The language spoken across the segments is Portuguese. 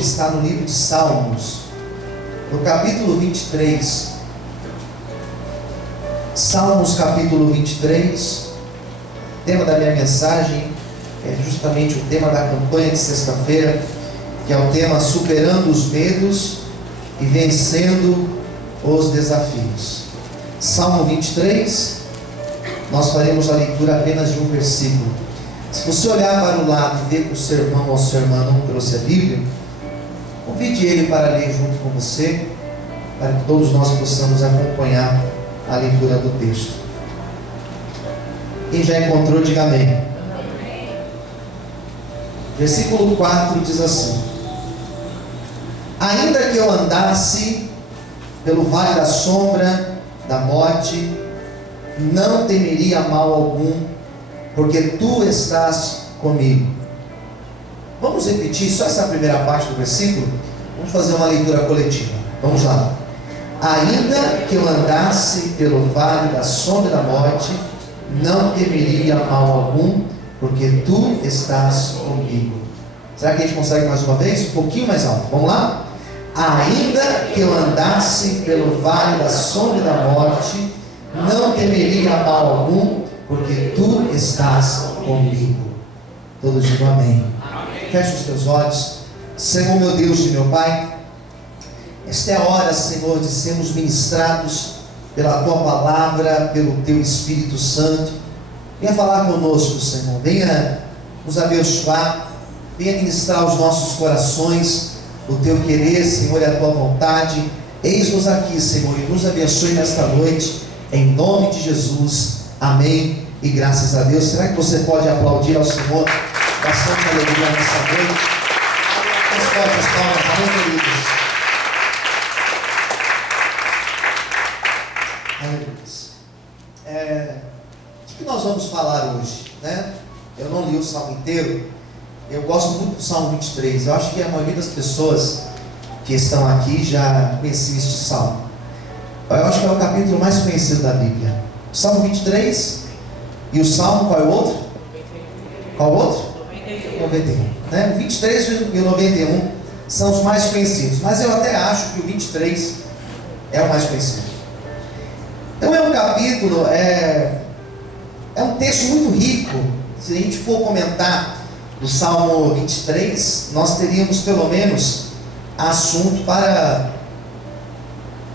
hoje está no livro de Salmos, no capítulo 23. Salmos capítulo 23. O tema da minha mensagem é justamente o tema da campanha de sexta-feira, que é o tema Superando os Medos e Vencendo os Desafios. Salmo 23, nós faremos a leitura apenas de um versículo. Se você olhar para o lado e ver que o seu irmão ou sua irmã não trouxe a Bíblia, convide ele para ler junto com você, para que todos nós possamos acompanhar a leitura do texto. Quem já encontrou, diga amém. Versículo 4 diz assim: ainda que eu andasse pelo vale da sombra da morte, não temeria mal algum, porque tu estás comigo. Vamos repetir só essa primeira parte do versículo? Vamos fazer uma leitura coletiva. Vamos lá. Ainda que eu andasse pelo vale da sombra da morte, não temeria mal algum, porque tu estás comigo. Será que a gente consegue mais uma vez? Um pouquinho mais alto. Vamos lá? Ainda que eu andasse pelo vale da sombra da morte, não temeria mal algum, porque tu estás comigo. Todos digam amém. Feche os teus olhos. Senhor meu Deus e meu Pai, esta é a hora, Senhor, de sermos ministrados pela Tua Palavra, pelo Teu Espírito Santo. Venha falar conosco, Senhor. Venha nos abençoar. Venha ministrar os nossos corações o Teu querer, Senhor, e a Tua vontade. Eis-nos aqui, Senhor, e nos abençoe nesta noite, em nome de Jesus. Amém e graças a Deus. Será que você pode aplaudir ao Senhor bastante alegria nessa noite? As portas palmas, amém, queridos? De que nós vamos falar hoje, né? Eu não li o Salmo inteiro. Eu gosto muito do Salmo 23. Eu acho que a maioria das pessoas que estão aqui já conheciam este Salmo. Eu acho que é o capítulo mais conhecido da Bíblia. O Salmo 23 e o Salmo, qual é o outro? Qual o outro? 91. Né? O 23 e o 91 são os mais conhecidos. Mas eu até acho que o 23 é o mais conhecido. Então é um capítulo, é um texto muito rico. Se a gente for comentar do Salmo 23, nós teríamos pelo menos assunto para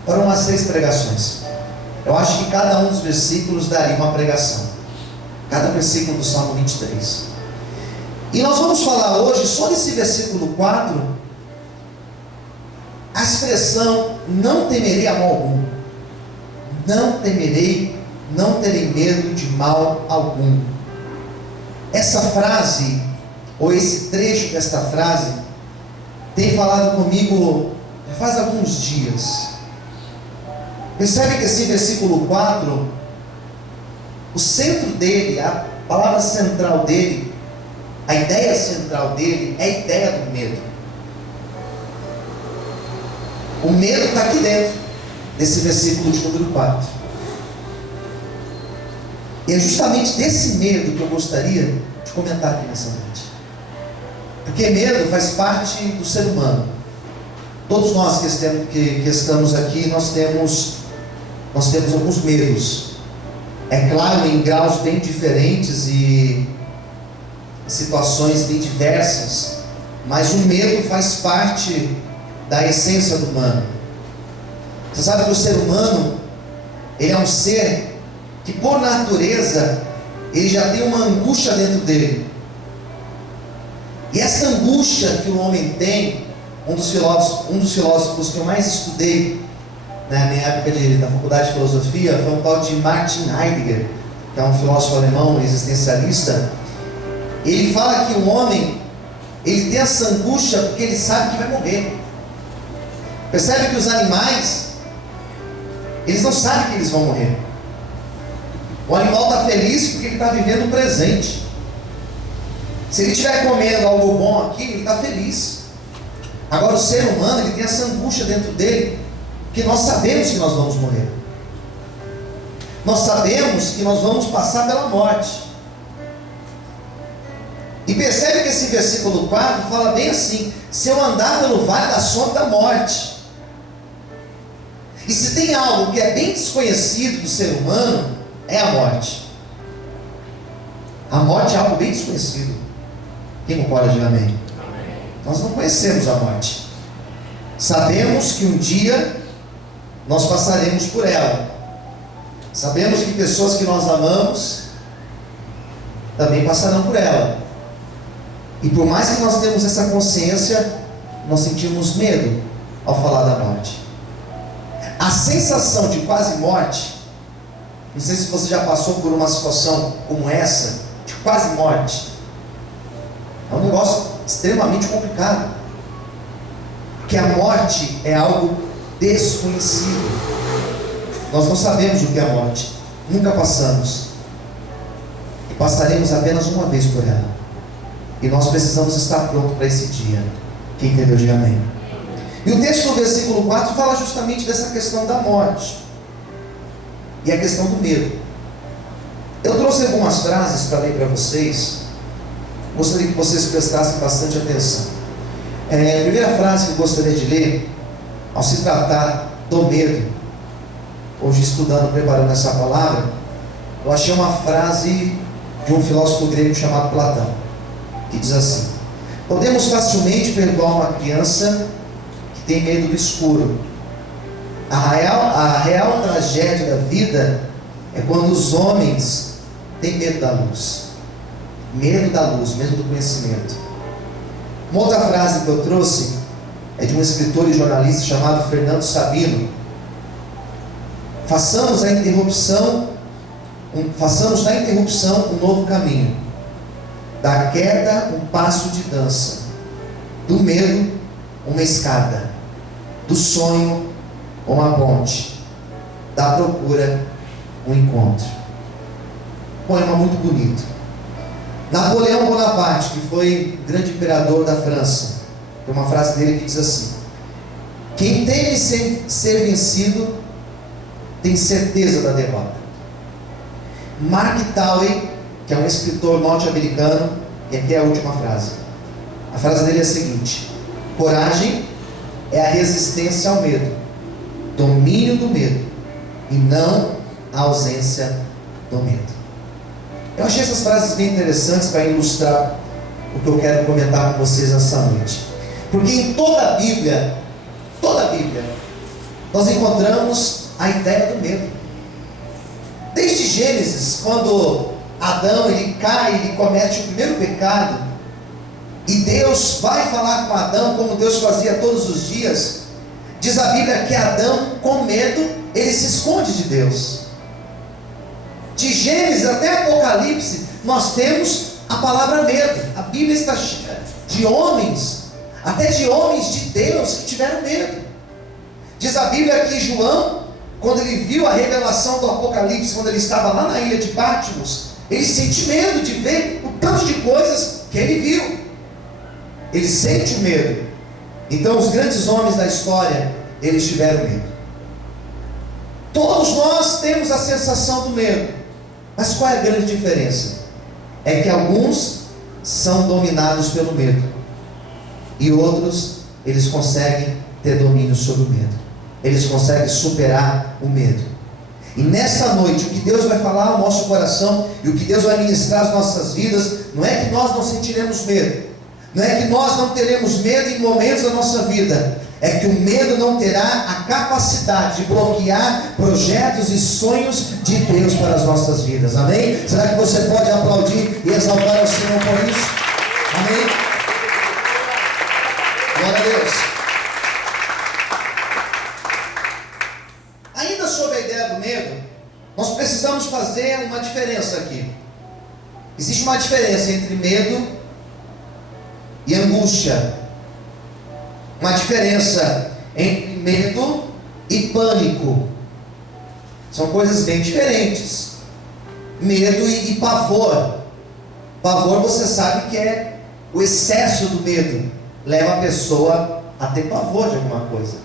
umas 6 pregações. Eu acho que cada um dos versículos daria uma pregação. Cada versículo do Salmo 23. E nós vamos falar hoje só desse versículo 4, a expressão não temerei a mal algum. Não temerei, não terei medo de mal algum. Essa frase, ou esse trecho desta frase, tem falado comigo já faz alguns dias. Percebe que esse versículo 4, o centro dele, a palavra central dele, a ideia central dele é a ideia do medo. O medo está aqui dentro desse versículo de número 4. E é justamente desse medo que eu gostaria de comentar aqui nessa noite. Porque medo faz parte do ser humano. Todos nós que estamos aqui, nós temos alguns medos. É claro, em graus bem diferentes e situações bem diversas. Mas o medo faz parte da essência do humano. Você sabe que o ser humano, ele é um ser que por natureza, ele já tem uma angústia dentro dele. E essa angústia que o homem tem, um dos filósofos que eu mais estudei na minha época da faculdade de filosofia, foi um tal de Martin Heidegger, que é um filósofo alemão, existencialista. Ele fala que o homem, ele tem essa angústia porque ele sabe que vai morrer. Percebe que os animais, eles não sabem que eles vão morrer. O animal está feliz porque ele está vivendo o presente. Se ele estiver comendo algo bom aqui, ele está feliz. Agora o ser humano, ele tem essa angústia dentro dele, que nós sabemos que nós vamos morrer. Nós sabemos que nós vamos passar pela morte. E percebe que esse versículo 4 fala bem assim: se eu andar pelo vale da sombra da morte. E se tem algo que é bem desconhecido do ser humano, é a morte. A morte é algo bem desconhecido. Quem concorda, diga amém. Amém. Nós não conhecemos a morte. Sabemos que um dia nós passaremos por ela. Sabemos que pessoas que nós amamos também passarão por ela. E por mais que nós tenhamos essa consciência, nós sentimos medo ao falar da morte. A sensação de quase morte, não sei se você já passou por uma situação como essa, de quase morte, é um negócio extremamente complicado, porque a morte é algo desconhecido. Nós não sabemos o que é a morte, nunca passamos, e passaremos apenas uma vez por ela, e nós precisamos estar prontos para esse dia. Quem entendeu, diga amém. E o texto do versículo 4 fala justamente dessa questão da morte e a questão do medo. Eu trouxe algumas frases para ler para vocês. Gostaria que vocês prestassem bastante atenção. A primeira frase que eu gostaria de ler, ao se tratar do medo, hoje estudando, preparando essa palavra, eu achei uma frase de um filósofo grego chamado Platão, que diz assim: podemos facilmente perdoar uma criança que tem medo do escuro. A real tragédia da vida é quando os homens têm medo da luz. Medo da luz, medo do conhecimento. Uma outra frase que eu trouxe é de um escritor e jornalista chamado Fernando Sabino. Façamos da interrupção um novo caminho. Da queda um passo de dança, do medo uma escada, do sonho uma ponte, da procura um encontro. Poema muito bonito. Napoleão Bonaparte, que foi grande imperador da França, tem uma frase dele que diz assim: quem teme ser vencido tem certeza da derrota. Mark Twain, que é um escritor norte-americano, e aqui é a última frase. A frase dele é a seguinte: coragem é a resistência ao medo, domínio do medo, e não a ausência do medo. Eu achei essas frases bem interessantes para ilustrar o que eu quero comentar com vocês essa noite. Porque em toda a Bíblia, nós encontramos a ideia do medo. Desde Gênesis, quando Adão ele cai, ele comete o primeiro pecado, e Deus vai falar com Adão como Deus fazia todos os dias. Diz a Bíblia que Adão, com medo, ele se esconde de Deus. De Gênesis até Apocalipse, nós temos a palavra medo. A Bíblia está cheia de homens, até de homens de Deus que tiveram medo. Diz a Bíblia que João, quando ele viu a revelação do Apocalipse, quando ele estava lá na ilha de Patmos, ele sente medo de ver o tanto de coisas que ele viu. Ele sente medo. Então os grandes homens da história, eles tiveram medo. Todos nós temos a sensação do medo. Mas qual é a grande diferença? É que alguns são dominados pelo medo, e outros, eles conseguem ter domínio sobre o medo. Eles conseguem superar o medo. E nesta noite, o que Deus vai falar ao nosso coração, e o que Deus vai ministrar às nossas vidas, não é que nós não sentiremos medo, não é que nós não teremos medo em momentos da nossa vida, é que o medo não terá a capacidade de bloquear projetos e sonhos de Deus para as nossas vidas. Amém? Será que você pode aplaudir e exaltar o Senhor por isso? Amém? Glória a Deus. Ainda sobre a ideia do medo, nós precisamos fazer uma diferença aqui. Existe uma diferença entre medo e angústia. Uma diferença entre medo e pânico. São coisas bem diferentes. Medo e pavor. Pavor, você sabe que é o excesso do medo. Leva a pessoa a ter pavor de alguma coisa.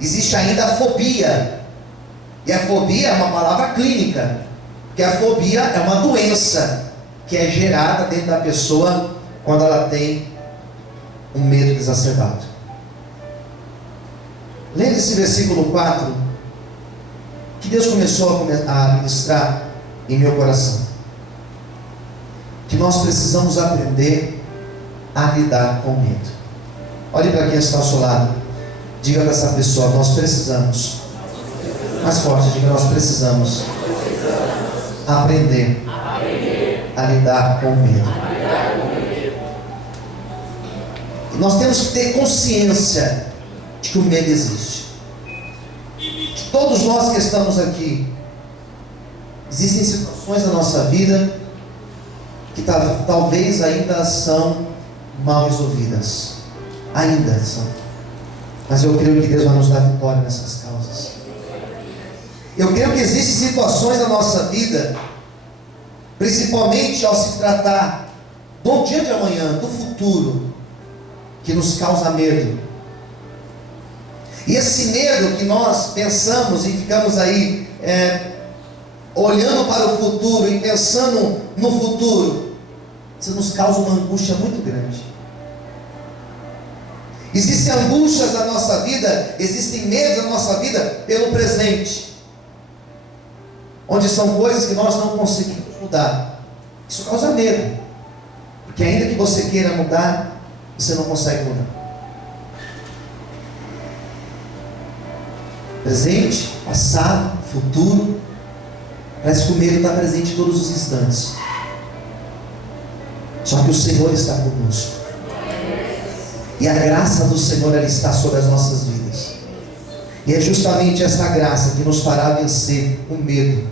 Existe ainda a fobia. E a fobia é uma palavra clínica. Porque a fobia é uma doença. que é gerada dentro da pessoa quando ela tem um medo exacerbado. Lendo esse versículo 4, que Deus começou a ministrar em meu coração, que nós precisamos aprender a lidar com o medo. Olhe para quem está ao seu lado, diga para essa pessoa: nós precisamos, mais forte, diga: nós precisamos aprender a lidar com o medo. E nós temos que ter consciência de que o medo existe. Que todos nós que estamos aqui, existem situações na nossa vida que talvez ainda são mal resolvidas. Ainda são. Mas eu creio que Deus vai nos dar vitória nessas causas. Eu creio que existem situações na nossa vida, principalmente ao se tratar do dia de amanhã, do futuro, que nos causa medo. E esse medo que nós pensamos e ficamos aí olhando para o futuro e pensando no futuro, isso nos causa uma angústia muito grande. Existem angústias na nossa vida, existem medos na nossa vida pelo presente, onde são coisas que nós não conseguimos mudar. Isso causa medo, porque ainda que você queira mudar, você não consegue mudar. Presente, passado, futuro, parece que o medo está presente em todos os instantes. Só que o Senhor está conosco, e a graça do Senhor, ela está sobre as nossas vidas. E é justamente essa graça que nos fará vencer o medo,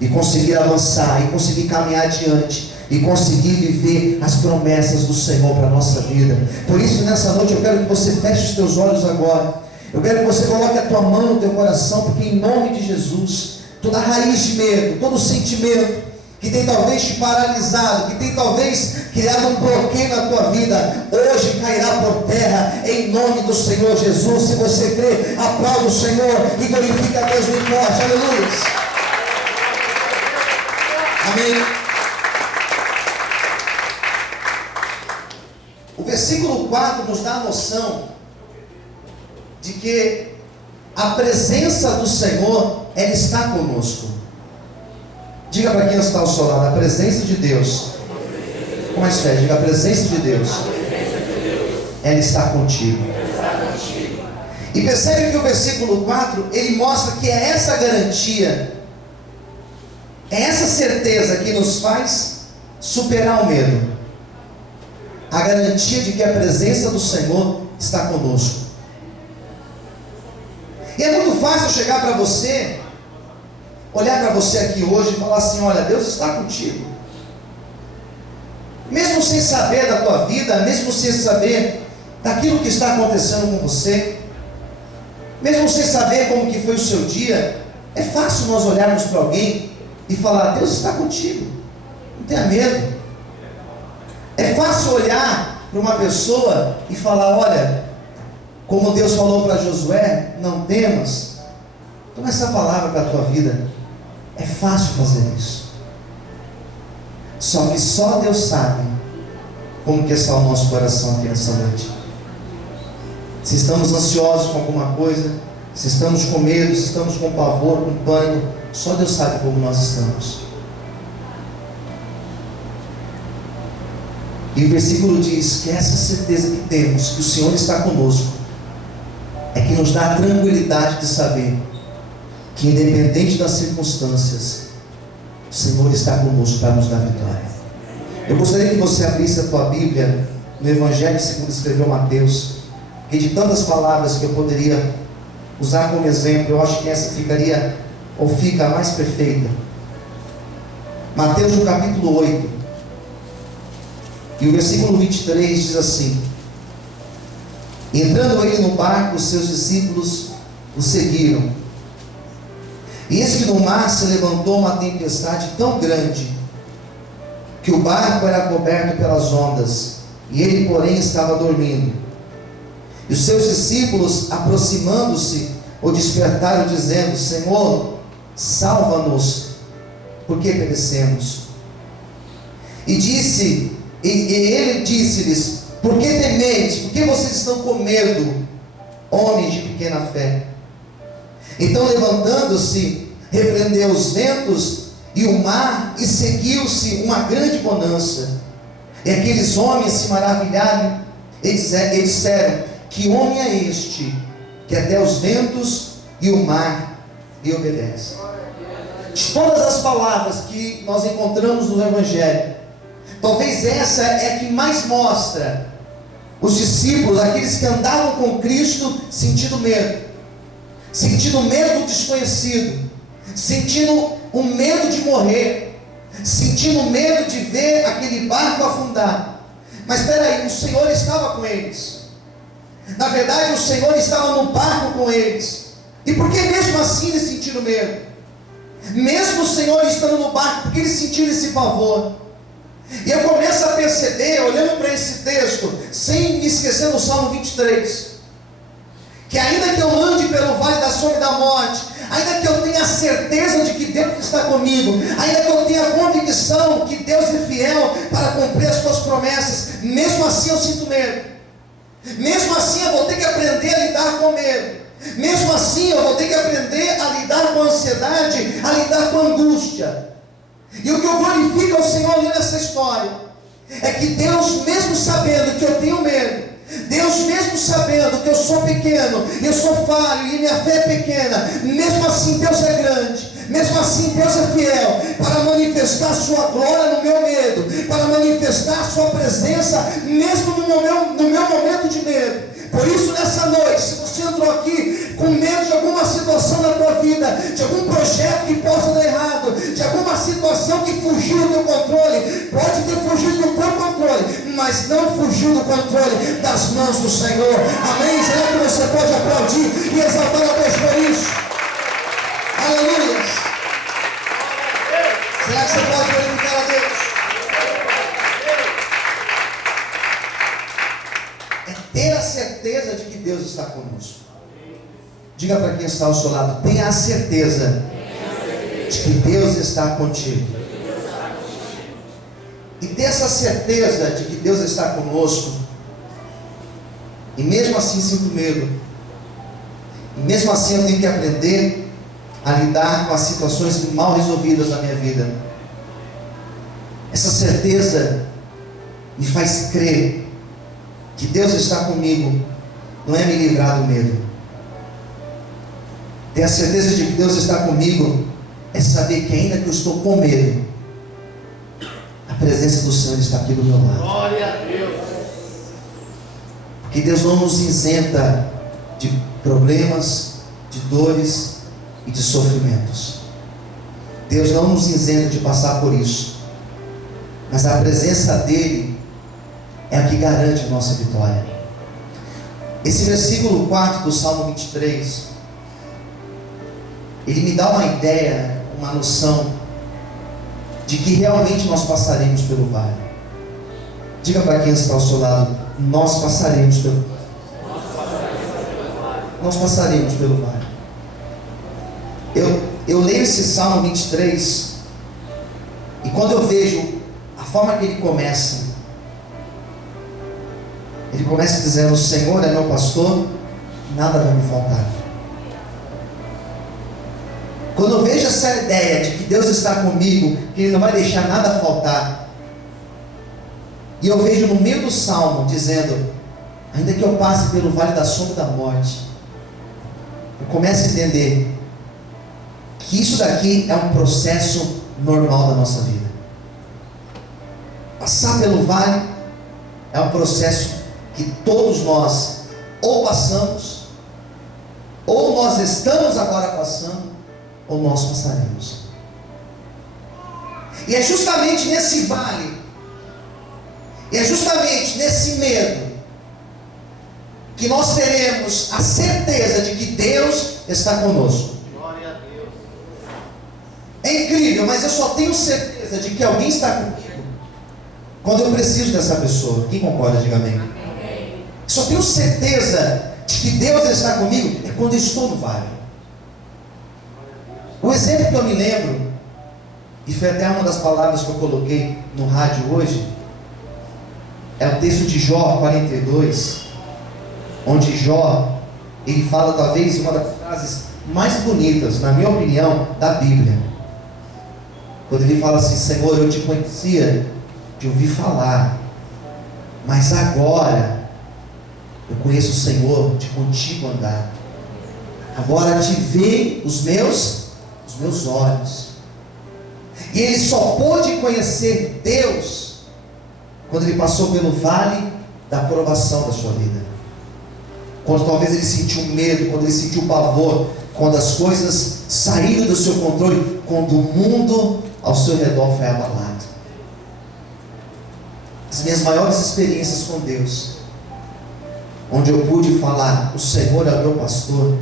e conseguir avançar, e conseguir caminhar adiante, e conseguir viver as promessas do Senhor para a nossa vida. Por isso, nessa noite, eu quero que você feche os teus olhos agora. Eu quero que você coloque a tua mão no teu coração, porque em nome de Jesus, toda raiz de medo, todo sentimento que tem talvez te paralisado, que tem talvez criado um bloqueio na tua vida, hoje cairá por terra, em nome do Senhor Jesus. Se você crê, aplaude o Senhor e glorifica a Deus muito forte. Aleluia. Amém. O versículo 4 nos dá a noção de que a presença do Senhor, ela está conosco. Diga para quem está ao seu lado: a presença de Deus. Com mais fé, diga: a presença de Deus, ela está contigo. E percebe que o versículo 4, ele mostra que é essa garantia, é essa certeza que nos faz superar o medo. A garantia de que a presença do Senhor está conosco. E é muito fácil chegar para você, olhar para você aqui hoje e falar assim: olha, Deus está contigo. Mesmo sem saber da tua vida, mesmo sem saber daquilo que está acontecendo com você, mesmo sem saber como que foi o seu dia, é fácil nós olharmos para alguém e falar: Deus está contigo, não tenha medo. É fácil olhar para uma pessoa e falar: olha, como Deus falou para Josué, não temas. Toma essa palavra para a tua vida. É fácil fazer isso. Só que só Deus sabe como que está o nosso coração aqui nessa noite. Se estamos ansiosos com alguma coisa, se estamos com medo, se estamos com pavor, com pânico, só Deus sabe como nós estamos. E o versículo diz que essa certeza que temos, que o Senhor está conosco, é que nos dá a tranquilidade de saber que, independente das circunstâncias, o Senhor está conosco para nos dar vitória. Eu gostaria que você abrisse a tua Bíblia no Evangelho segundo escreveu Mateus, que de tantas palavras que eu poderia usar como exemplo, eu acho que essa ficaria, ou fica a mais perfeita. Mateus no capítulo 8, e o versículo 23 diz assim: entrando ele no barco, os seus discípulos o seguiram. E eis que no mar se levantou uma tempestade tão grande, que o barco era coberto pelas ondas, e ele porém estava dormindo. E os seus discípulos, aproximando-se, o despertaram dizendo: Senhor, salva-nos, porque perecemos. ele disse-lhes: por que temeis? Por que vocês estão com medo, homens de pequena fé? Então, levantando-se, repreendeu os ventos e o mar, e seguiu-se uma grande bonança. E aqueles homens se maravilharam e disseram: que homem é este, que até os ventos e o mar lhe obedecem? De todas as palavras que nós encontramos no Evangelho, talvez essa é a que mais mostra os discípulos, aqueles que andavam com Cristo, sentindo medo do desconhecido, sentindo o medo de morrer, sentindo medo de ver aquele barco afundar. Mas espera aí, o Senhor estava com eles. Na verdade, o Senhor estava no barco com eles. E por que mesmo assim eles sentiram medo? Mesmo o Senhor estando no barco, porque eles sentiram esse pavor? E eu começo a perceber, olhando para esse texto, sem me esquecer do Salmo 23, que ainda que eu ande pelo vale da sombra e da morte, ainda que eu tenha a certeza de que Deus está comigo, ainda que eu tenha a convicção que Deus é fiel para cumprir as suas promessas, mesmo assim eu sinto medo. Mesmo assim eu vou ter que aprender a lidar com medo. Mesmo assim eu vou ter que aprender a lidar com a ansiedade, a lidar com a angústia. E o que eu glorifico ao Senhor ali nessa história é que Deus, mesmo sabendo que eu tenho medo, Deus mesmo sabendo que eu sou pequeno, eu sou falho e minha fé é pequena, mesmo assim Deus é grande, mesmo assim Deus é fiel para manifestar a sua glória no meu medo, para manifestar a sua presença mesmo no meu momento de medo. Por isso, nessa noite, se você entrou aqui com medo de alguma situação na tua vida, de algum projeto que possa dar errado, de alguma situação que fugiu do teu controle, pode ter fugido do teu controle, mas não fugiu do controle das mãos do Senhor. Amém? Será que você pode aplaudir e exaltar a Deus por isso? Aleluia! Será que você pode glorificar a Deus? Ter a certeza de que Deus está conosco. Diga para quem está ao seu lado: tenha a certeza de que Deus está contigo. E ter essa certeza de que Deus está conosco, e mesmo assim sinto medo, e mesmo assim eu tenho que aprender a lidar com as situações mal resolvidas na minha vida. Essa certeza me faz crer que Deus está comigo, não é me livrar do medo. Ter a certeza de que Deus está comigo é saber que ainda que eu estou com medo, a presença do Senhor está aqui do meu lado. Glória a Deus. Porque Deus não nos isenta de problemas, de dores e de sofrimentos. Deus não nos isenta de passar por isso. Mas a presença dEle é a que garante a nossa vitória. Esse versículo 4 do Salmo 23, ele me dá uma ideia, uma noção de que realmente nós passaremos pelo vale. Diga para quem está ao seu lado: nós passaremos pelo vale. Eu leio esse Salmo 23 e quando eu vejo a forma que ele começa dizendo: o Senhor é meu pastor, nada vai me faltar. Quando eu vejo essa ideia de que Deus está comigo, que Ele não vai deixar nada faltar, e eu vejo no meio do Salmo dizendo: ainda que eu passe pelo vale da sombra da morte, eu começo a entender que isso daqui é um processo normal da nossa vida. Passar pelo vale é um processo que todos nós ou passamos, ou nós estamos agora passando, ou nós passaremos. E é justamente nesse vale, e é justamente nesse medo, que nós teremos a certeza de que Deus está conosco. Glória a Deus. É incrível, mas eu só tenho certeza de que alguém está comigo quando eu preciso dessa pessoa. Quem concorda, diga amém. Só tenho certeza de que Deus está comigo é quando eu estou no vale. O exemplo que eu me lembro, e foi até uma das palavras que eu coloquei no rádio hoje, é o texto de Jó 42, onde Jó, ele fala talvez uma das frases mais bonitas, na minha opinião, da Bíblia. Quando ele fala assim: Senhor, eu te conhecia de ouvir falar, mas agora eu conheço o Senhor de contigo andar. Agora te veem os meus olhos. E ele só pôde conhecer Deus quando ele passou pelo vale da provação da sua vida. Quando talvez ele sentiu medo, quando ele sentiu pavor, quando as coisas saíram do seu controle, quando o mundo ao seu redor foi abalado. As minhas maiores experiências com Deus, onde eu pude falar: o Senhor é o meu pastor,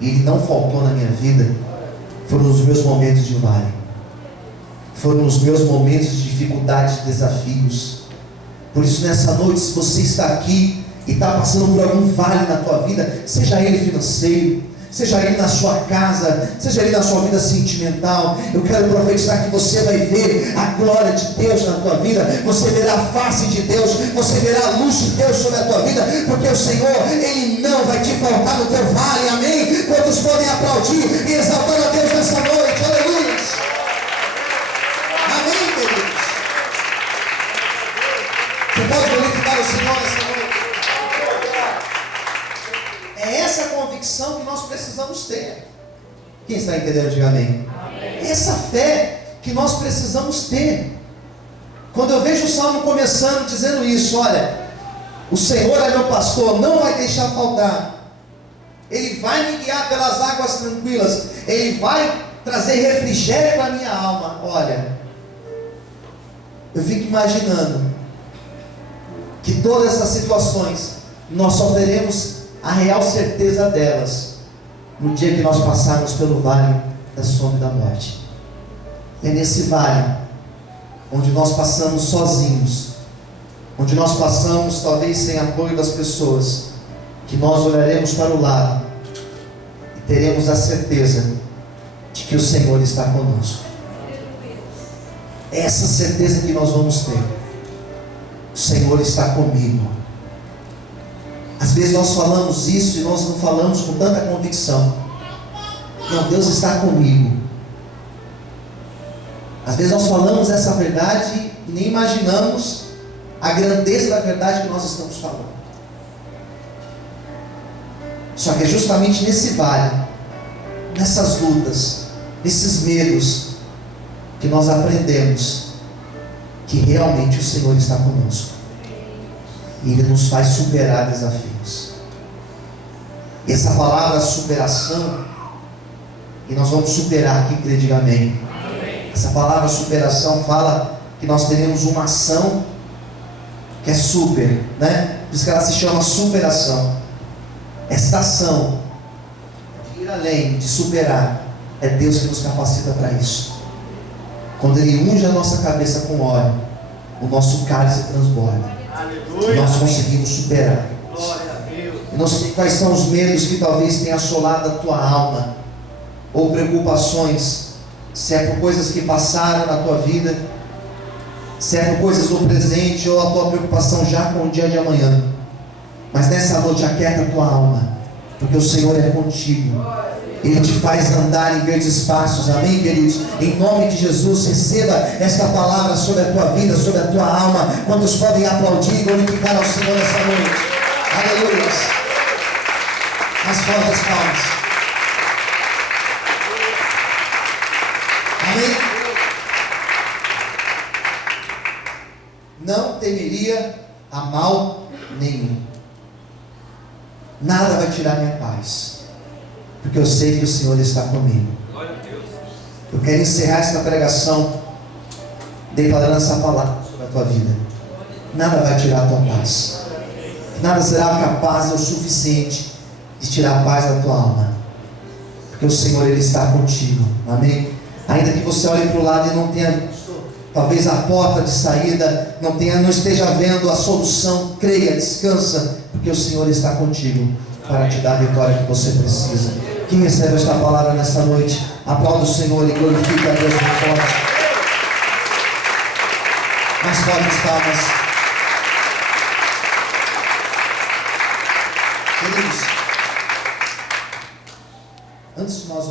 e Ele não faltou na minha vida, foram nos meus momentos de vale, foram nos meus momentos de dificuldades, de desafios. Por isso, nessa noite, se você está aqui e está passando por algum vale na tua vida, seja ele financeiro, seja ele na sua casa, seja ele na sua vida sentimental, eu quero profetizar que você vai ver a glória de Deus na tua vida, você verá a face de Deus, você verá a luz de Deus sobre a tua vida, porque o Senhor, Ele não vai te faltar no teu vale, amém? Quantos podem aplaudir e exaltar a Deus nessa noite, aleluia, amém, queridos? Você pode glorificar o Senhor nessa noite? É essa convicção que nós precisamos ter. Quem está entendendo, diga amém. Amém. Essa fé que nós precisamos ter. Quando eu vejo o Salmo começando dizendo isso: olha, o Senhor é meu pastor, não vai deixar faltar, Ele vai me guiar pelas águas tranquilas, Ele vai trazer refrigério para a minha alma. Olha, eu fico imaginando que todas essas situações nós só teremos a real certeza delas no dia que nós passarmos pelo vale da sombra e da morte. É nesse vale onde nós passamos sozinhos, onde nós passamos talvez sem apoio das pessoas, que nós olharemos para o lado e teremos a certeza de que o Senhor está conosco. Essa certeza que nós vamos ter: o Senhor está comigo. Às vezes nós falamos isso e nós não falamos com tanta convicção. Não, Deus está comigo. Às vezes nós falamos essa verdade e nem imaginamos a grandeza da verdade que nós estamos falando. Só que é justamente nesse vale, nessas lutas, nesses medos, que nós aprendemos que realmente o Senhor está conosco. E Ele nos faz superar desafios. E essa palavra superação, e nós vamos superar aqui, crê, diga amém. Essa palavra superação fala que nós teremos uma ação que é super, né? Por isso que ela se chama superação. Esta ação de ir além, de superar, é Deus que nos capacita para isso. Quando Ele unge a nossa cabeça com óleo, o nosso cálice transborda. E nós conseguimos superar. Eu não sei quais são os medos que talvez tenha assolado a tua alma, ou preocupações, se é por coisas que passaram na tua vida, se é por coisas do presente, ou a tua preocupação já com o dia de amanhã. Mas nessa noite aquieta a tua alma, porque o Senhor é contigo. Ele te faz andar em verdes passos, amém, queridos? Em nome de Jesus, receba esta palavra sobre a tua vida, sobre a tua alma. Quantos podem aplaudir e glorificar ao Senhor nessa noite? Aleluia! Mais fortes as palmas. Amém? Não temeria a mal nenhum. Nada vai tirar minha paz, porque eu sei que o Senhor está comigo. Eu quero encerrar esta pregação declarando essa palavra sobre a tua vida. Nada vai tirar a tua paz. Nada será capaz o suficiente de tirar a paz da tua alma, porque o Senhor, Ele está contigo. Amém? Ainda que você olhe para o lado e não tenha visto talvez a porta de saída, não esteja vendo a solução, creia, descansa, porque o Senhor está contigo para te dar a vitória que você precisa. Quem recebe esta palavra nessa noite, aplauda o Senhor e glorifica a Deus muito forte. Mais fortes palmas. Queridos, antes de nós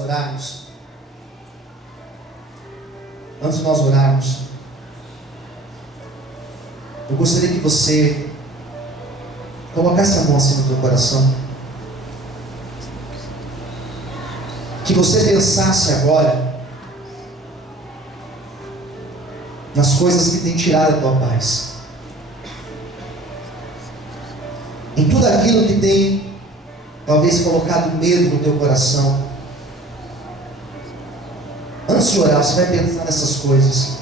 orarmos, eu gostaria que você colocasse a mão assim no teu coração, que você pensasse agora nas coisas que têm tirado a tua paz, em tudo aquilo que tem talvez colocado medo no teu coração. Antes de orar, você vai pensar nessas coisas,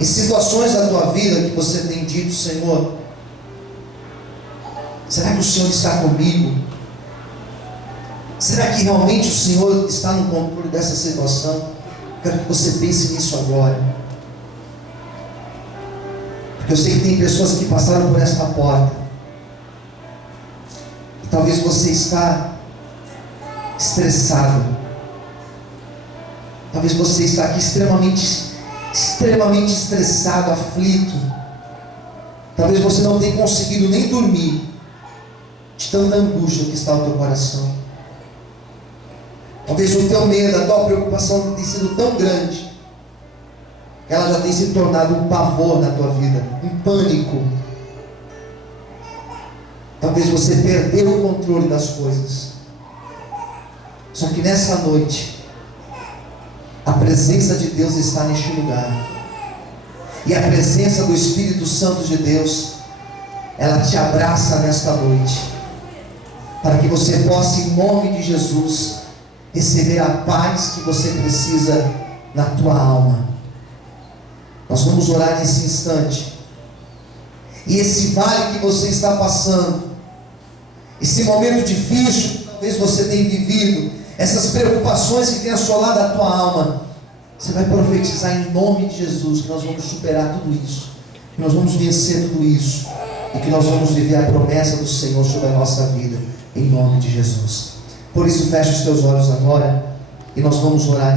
em situações da tua vida que você tem dito: Senhor, será que o Senhor está comigo? Será que realmente o Senhor está no controle dessa situação? Quero que você pense nisso agora, porque eu sei que tem pessoas que passaram por esta porta, e talvez você está estressado, talvez você está aqui extremamente estressado, aflito, talvez você não tenha conseguido nem dormir, de tanta angústia que está no teu coração. Talvez o teu medo, a tua preocupação tenha sido tão grande, que ela já tem se tornado um pavor na tua vida, um pânico. Talvez você perdeu o controle das coisas. Só que nessa noite, a presença de Deus está neste lugar, e a presença do Espírito Santo de Deus, ela te abraça nesta noite, para que você possa, em nome de Jesus, receber a paz que você precisa na tua alma. Nós vamos orar nesse instante, e esse vale que você está passando, esse momento difícil que talvez você tenha vivido, essas preocupações que têm assolado a tua alma, você vai profetizar em nome de Jesus que nós vamos superar tudo isso, que nós vamos vencer tudo isso, e que nós vamos viver a promessa do Senhor sobre a nossa vida, em nome de Jesus. Por isso, feche os teus olhos agora, e nós vamos orar.